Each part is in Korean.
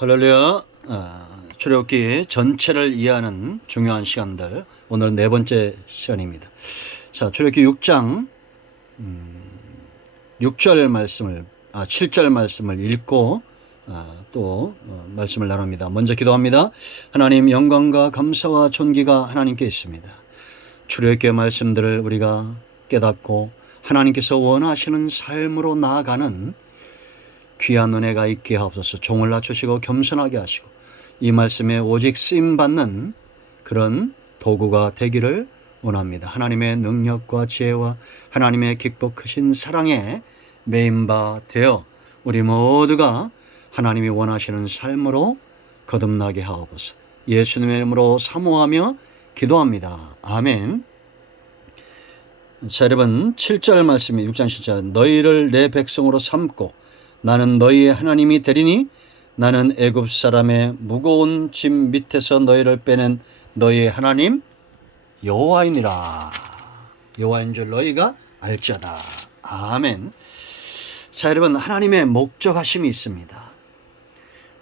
할렐루야. 출애굽기 전체를 이해하는 중요한 시간들, 오늘 네 번째 시간입니다. 자, 출애굽기 6장 6절 말씀을 7절 말씀을 읽고 또 말씀을 나눕니다. 먼저 기도합니다. 하나님, 영광과 감사와 존귀가 하나님께 있습니다. 출애굽기의 말씀들을 우리가 깨닫고 하나님께서 원하시는 삶으로 나아가는 귀한 은혜가 있게 하옵소서. 종을 낮추시고 겸손하게 하시고 이 말씀에 오직 쓰임받는 그런 도구가 되기를 원합니다. 하나님의 능력과 지혜와 하나님의 깊고 크신 사랑에 메인바 되어 우리 모두가 하나님이 원하시는 삶으로 거듭나게 하옵소서. 예수님의 이름으로 사모하며 기도합니다. 아멘. 자, 여러분 7절 말씀이 6장 7절, 너희를 내 백성으로 삼고 나는 너희의 하나님이 되리니 나는 애굽 사람의 무거운 짐 밑에서 너희를 빼낸 너희의 하나님 여호와이니라. 여호와인 줄 너희가 알지어다. 아멘. 자, 여러분, 하나님의 목적하심이 있습니다.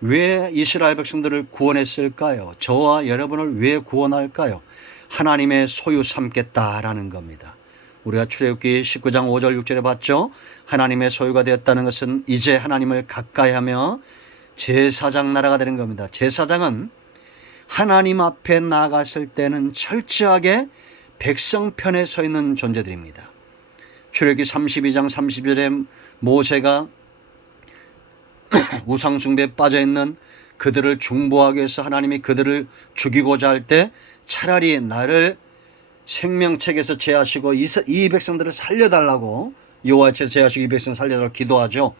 왜 이스라엘 백성들을 구원했을까요? 저와 여러분을 왜 구원할까요? 하나님의 소유 삼겠다라는 겁니다. 우리가 출애굽기 19장 5절 6절에 봤죠. 하나님의 소유가 되었다는 것은 이제 하나님을 가까이하며 제사장 나라가 되는 겁니다. 제사장은 하나님 앞에 나갔을 때는 철저하게 백성 편에 서 있는 존재들입니다. 출애굽기 32장 30절에 모세가 우상 숭배에 빠져 있는 그들을 중보하기 위해서 하나님이 그들을 죽이고자 할 때 차라리 나를 생명책에서 제하시고 이 백성들을 살려달라고, 여호와께서 제하시고 이 백성을 살려달라고 기도하죠.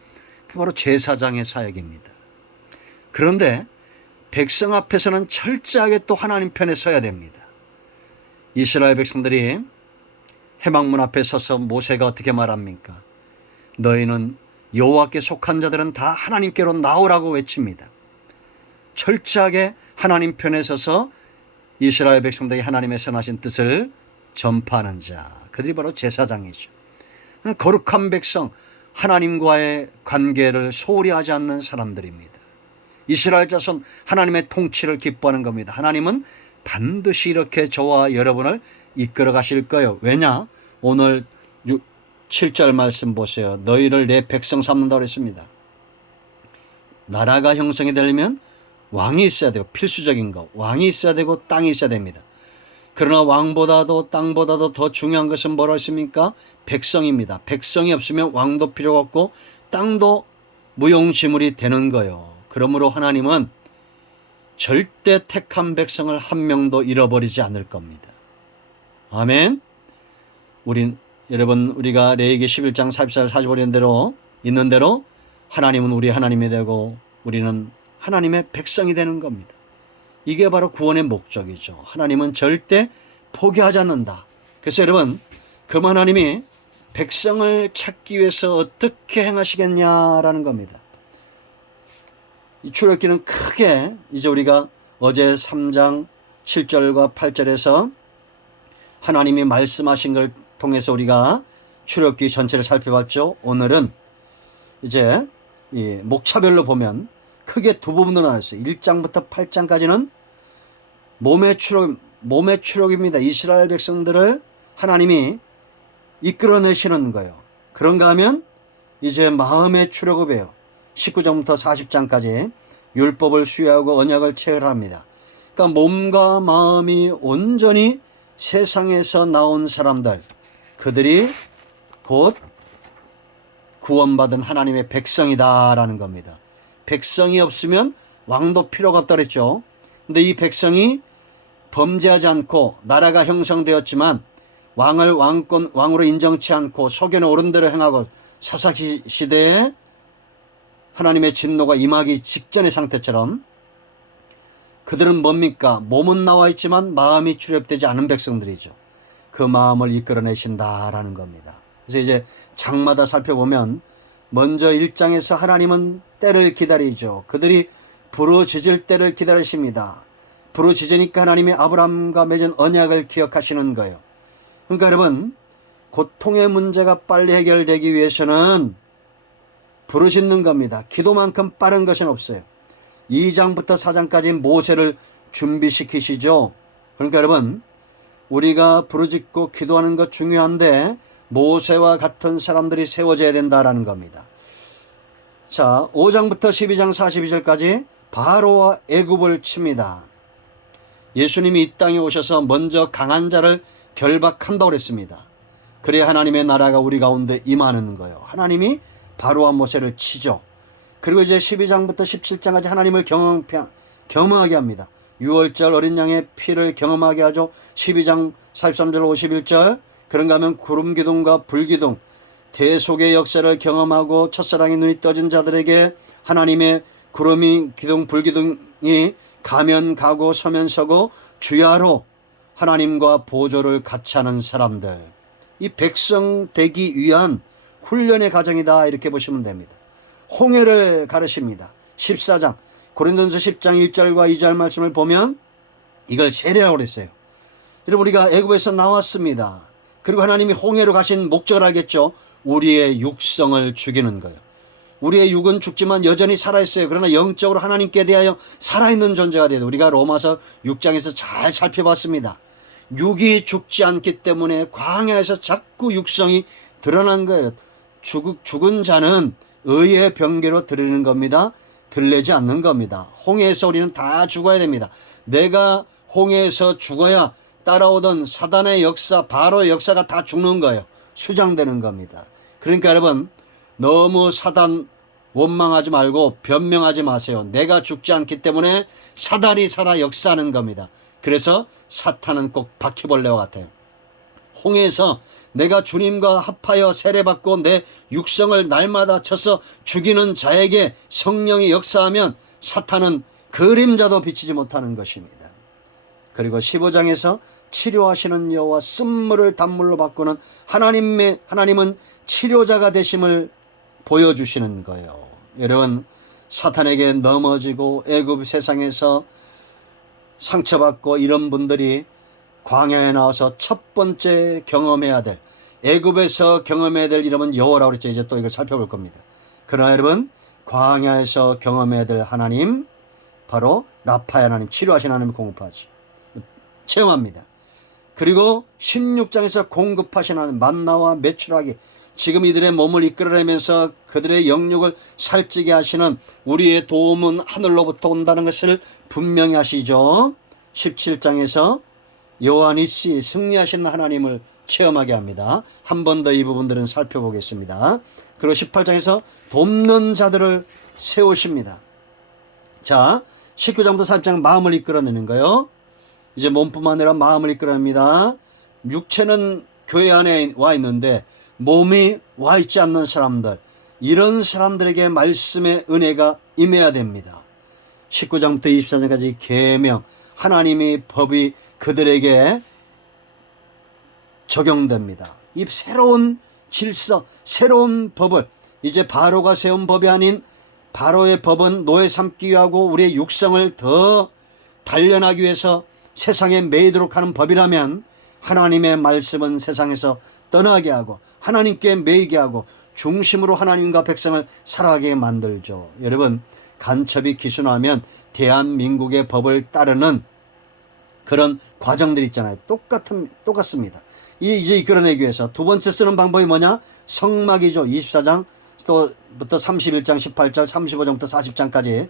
그게 바로 제사장의 사역입니다. 그런데 백성 앞에서는 철저하게 또 하나님 편에 서야 됩니다. 이스라엘 백성들이 해방문 앞에 서서 모세가 어떻게 말합니까? 너희는 여호와께 속한 자들은 다 하나님께로 나오라고 외칩니다. 철저하게 하나님 편에 서서 이스라엘 백성들이 하나님의 선하신 뜻을 전파하는 자, 그들이 바로 제사장이죠. 거룩한 백성, 하나님과의 관계를 소홀히 하지 않는 사람들입니다. 이스라엘 자손, 하나님의 통치를 기뻐하는 겁니다. 하나님은 반드시 이렇게 저와 여러분을 이끌어 가실 거예요. 왜냐? 오늘 7절 말씀 보세요. 너희를 내 백성 삼는다고 했습니다. 나라가 형성이 되려면 왕이 있어야 되고, 필수적인 거, 왕이 있어야 되고 땅이 있어야 됩니다. 그러나 왕보다도 땅보다도 더 중요한 것은 뭐라 했습니까? 백성입니다. 백성이 없으면 왕도 필요가 없고 땅도 무용지물이 되는 거예요. 그러므로 하나님은 절대 택한 백성을 한 명도 잃어버리지 않을 겁니다. 아멘. 여러분, 우리가 레위기 11장 44절 45절 대로 있는 대로 하나님은 우리 하나님이 되고 우리는 하나님의 백성이 되는 겁니다. 이게 바로 구원의 목적이죠. 하나님은 절대 포기하지 않는다. 그래서 여러분, 그 하나님이 백성을 찾기 위해서 어떻게 행하시겠냐라는 겁니다. 이 출애굽기는 크게 이제 우리가 어제 3장 7절과 8절에서 하나님이 말씀하신 걸 통해서 우리가 출애굽기 전체를 살펴봤죠. 오늘은 이제 이 목차별로 보면 크게 두 부분으로 나눴어요. 1장부터 8장까지는 몸의 추록입니다. 이스라엘 백성들을 하나님이 이끌어내시는 거예요. 그런가 하면 이제 마음의 추록이에요. 19장부터 40장까지 율법을 수여하고 언약을 체결합니다. 그러니까 몸과 마음이 온전히 세상에서 나온 사람들, 그들이 곧 구원받은 하나님의 백성이다라는 겁니다. 백성이 없으면 왕도 필요가 없다 그랬죠. 근데 이 백성이 범죄하지 않고 나라가 형성되었지만 왕을 왕으로 인정치 않고 소견에 오른 대로 행하고 사사기 시대에 하나님의 진노가 임하기 직전의 상태처럼 그들은 뭡니까? 몸은 나와 있지만 마음이 출애굽되지 않은 백성들이죠. 그 마음을 이끌어내신다라는 겁니다. 그래서 이제 장마다 살펴보면 먼저 1장에서 하나님은 때를 기다리죠. 그들이 부르짖을 때를 기다리십니다. 부르짖으니까 하나님이 아브라함과 맺은 언약을 기억하시는 거예요. 그러니까 여러분, 고통의 문제가 빨리 해결되기 위해서는 부르짖는 겁니다. 기도만큼 빠른 것은 없어요. 2장부터 4장까지 모세를 준비시키시죠. 그러니까 여러분, 우리가 부르짖고 기도하는 것 중요한데 모세와 같은 사람들이 세워져야 된다라는 겁니다. 자, 5장부터 12장 42절까지 바로와 애굽을 칩니다. 예수님이 이 땅에 오셔서 먼저 강한 자를 결박한다고 그랬습니다. 그래야 하나님의 나라가 우리 가운데 임하는 거예요. 하나님이 바로와 모세를 치죠. 그리고 이제 12장부터 17장까지 하나님을 경험하게 합니다. 6월절 어린 양의 피를 경험하게 하죠. 12장 43절 51절 그런가 하면 구름 기둥과 불 기둥 대속의 역사를 경험하고 첫사랑의 눈이 떠진 자들에게 하나님의 구름이 기둥 불 기둥이 가면 가고 서면 서고 주야로 하나님과 보조를 같이 하는 사람들, 이 백성 되기 위한 훈련의 과정이다 이렇게 보시면 됩니다. 홍해를 가르칩니다. 14장 고린도전서 10장 1절과 2절 말씀을 보면 이걸 세례라고 그랬어요. 여러분, 우리가 애굽에서 나왔습니다. 그리고 하나님이 홍해로 가신 목적을 알겠죠. 우리의 육성을 죽이는 거예요. 우리의 육은 죽지만 여전히 살아있어요. 그러나 영적으로 하나님께 대하여 살아있는 존재가 돼요. 우리가 로마서 6장에서 잘 살펴봤습니다. 육이 죽지 않기 때문에 광야에서 자꾸 육성이 드러난 거예요. 죽은 자는 의의 병기로 드리는 겁니다. 들리지 않는 겁니다. 홍해에서 우리는 다 죽어야 됩니다. 내가 홍해에서 죽어야 따라오던 사단의 역사, 바로의 역사가 다 죽는 거예요. 수장되는 겁니다. 그러니까 여러분, 너무 사단 원망하지 말고 변명하지 마세요. 내가 죽지 않기 때문에 사단이 살아 역사하는 겁니다. 그래서 사탄은 꼭 바퀴벌레와 같아요. 홍해에서 내가 주님과 합하여 세례받고 내 육성을 날마다 쳐서 죽이는 자에게 성령이 역사하면 사탄은 그림자도 비치지 못하는 것입니다. 그리고 15장에서 치료하시는 여호와 쓴물을 단물로 바꾸는 하나님은 치료자가 되심을 보여주시는 거예요. 여러분, 사탄에게 넘어지고 애굽 세상에서 상처받고 이런 분들이 광야에 나와서 첫 번째 경험해야 될, 애굽에서 경험해야 될 이름은 여호와라고 그랬죠. 이제 또 이걸 살펴볼 겁니다. 그러나 여러분, 광야에서 경험해야 될 하나님, 바로 라파의 하나님, 치료하신 하나님을 공급하지, 체험합니다. 그리고 16장에서 공급하신 하나님, 만나와 메추라기, 지금 이들의 몸을 이끌어내면서 그들의 영육을 살찌게 하시는 우리의 도움은 하늘로부터 온다는 것을 분명히 하시죠. 17장에서 여호와니시, 승리하신 하나님을 체험하게 합니다. 한 번 더 이 부분들은 살펴보겠습니다. 그리고 18장에서 돕는 자들을 세우십니다. 자, 19장부터 40장 마음을 이끌어내는 거요. 이제 몸뿐만 아니라 마음을 이끌어냅니다. 육체는 교회 안에 와 있는데 몸이 와 있지 않는 사람들, 이런 사람들에게 말씀의 은혜가 임해야 됩니다. 19장부터 24장까지 계명, 하나님의 법이 그들에게 적용됩니다. 이 새로운 질서, 새로운 법을, 이제 바로가 세운 법이 아닌 바로의 법은 노예 삼기 위하고 우리의 육성을 더 단련하기 위해서 세상에 매이도록 하는 법이라면, 하나님의 말씀은 세상에서 떠나게 하고 하나님께 매이게 하고 중심으로 하나님과 백성을 살아가게 만들죠. 여러분, 간첩이 기순하면 대한민국의 법을 따르는 그런 과정들 있잖아요. 똑같습니다. 이제 이끌어내기 위해서 두 번째 쓰는 방법이 뭐냐? 성막이죠. 24장부터 31장 18절 35장부터 40장까지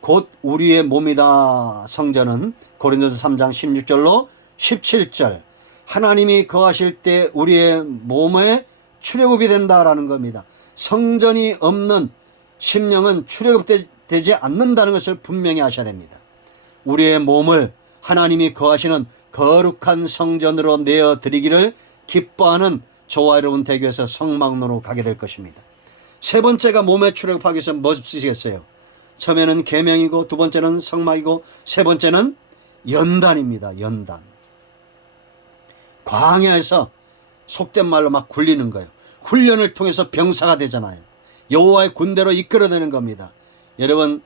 곧 우리의 몸이다. 성전은 고린도서 3장 16절로 17절, 하나님이 거하실 때 우리의 몸에 출애굽이 된다라는 겁니다. 성전이 없는 심령은 출애굽되지 않는다는 것을 분명히 하셔야 됩니다. 우리의 몸을 하나님이 거하시는 거룩한 성전으로 내어드리기를 기뻐하는 저와 여러분 되기 위해서 성막로로 가게 될 것입니다. 세 번째가 몸에 출애굽하기 위해서 뭐 쓰시겠어요? 처음에는 계명이고, 두 번째는 성막이고, 세 번째는 연단입니다. 연단. 광야에서 속된 말로 막 굴리는 거예요. 훈련을 통해서 병사가 되잖아요. 여호와의 군대로 이끌어내는 겁니다. 여러분,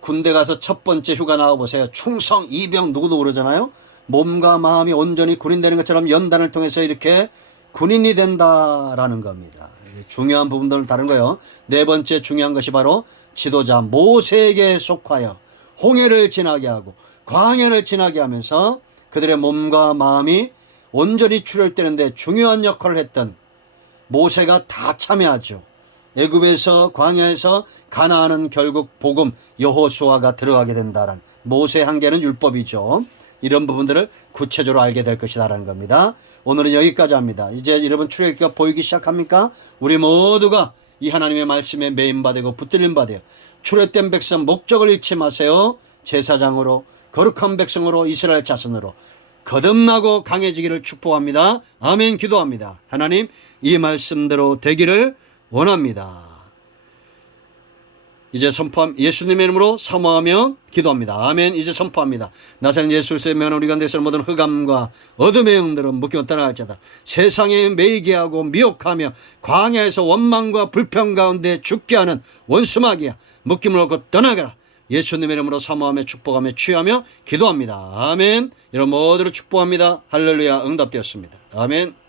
군대 가서 첫 번째 휴가 나와보세요. 충성, 이병 누구도 그러잖아요. 몸과 마음이 온전히 군인되는 것처럼 연단을 통해서 이렇게 군인이 된다라는 겁니다. 중요한 부분들은 다른 거예요. 네 번째 중요한 것이 바로 지도자 모세에게 속하여 홍해를 지나게 하고 광야를 지나게 하면서 그들의 몸과 마음이 온전히 출혈되는데 중요한 역할을 했던 모세가 다 참여하죠. 애굽에서 광야에서 가나안은 결국 복음 여호수아가 들어가게 된다는 모세 한계는 율법이죠. 이런 부분들을 구체적으로 알게 될 것이다라는 겁니다. 오늘은 여기까지 합니다. 이제 여러분 출애굽기가 보이기 시작합니까? 우리 모두가 이 하나님의 말씀에 메인바되고 붙들림 바되어 출애된 백성 목적을 잃지 마세요. 제사장으로 거룩한 백성으로 이스라엘 자손으로 거듭나고 강해지기를 축복합니다. 아멘. 기도합니다. 하나님 이 말씀대로 되기를 원합니다. 이제 선포함 예수님의 이름으로 사모하며 기도합니다. 아멘. 이제 선포합니다. 나사렛 예수 그리스도의 명으로 우리 가운데서 모든 흑암과 어둠의 영들은 묶여 떠나갈지어다. 세상에 매이게 하고 미혹하며 광야에서 원망과 불평 가운데 죽게 하는 원수마귀야 묶임을 얻고 떠나가라. 예수님의 이름으로 사모하며 축복하며 취하며 기도합니다. 아멘. 여러분 모두를 축복합니다. 할렐루야. 응답되었습니다. 아멘.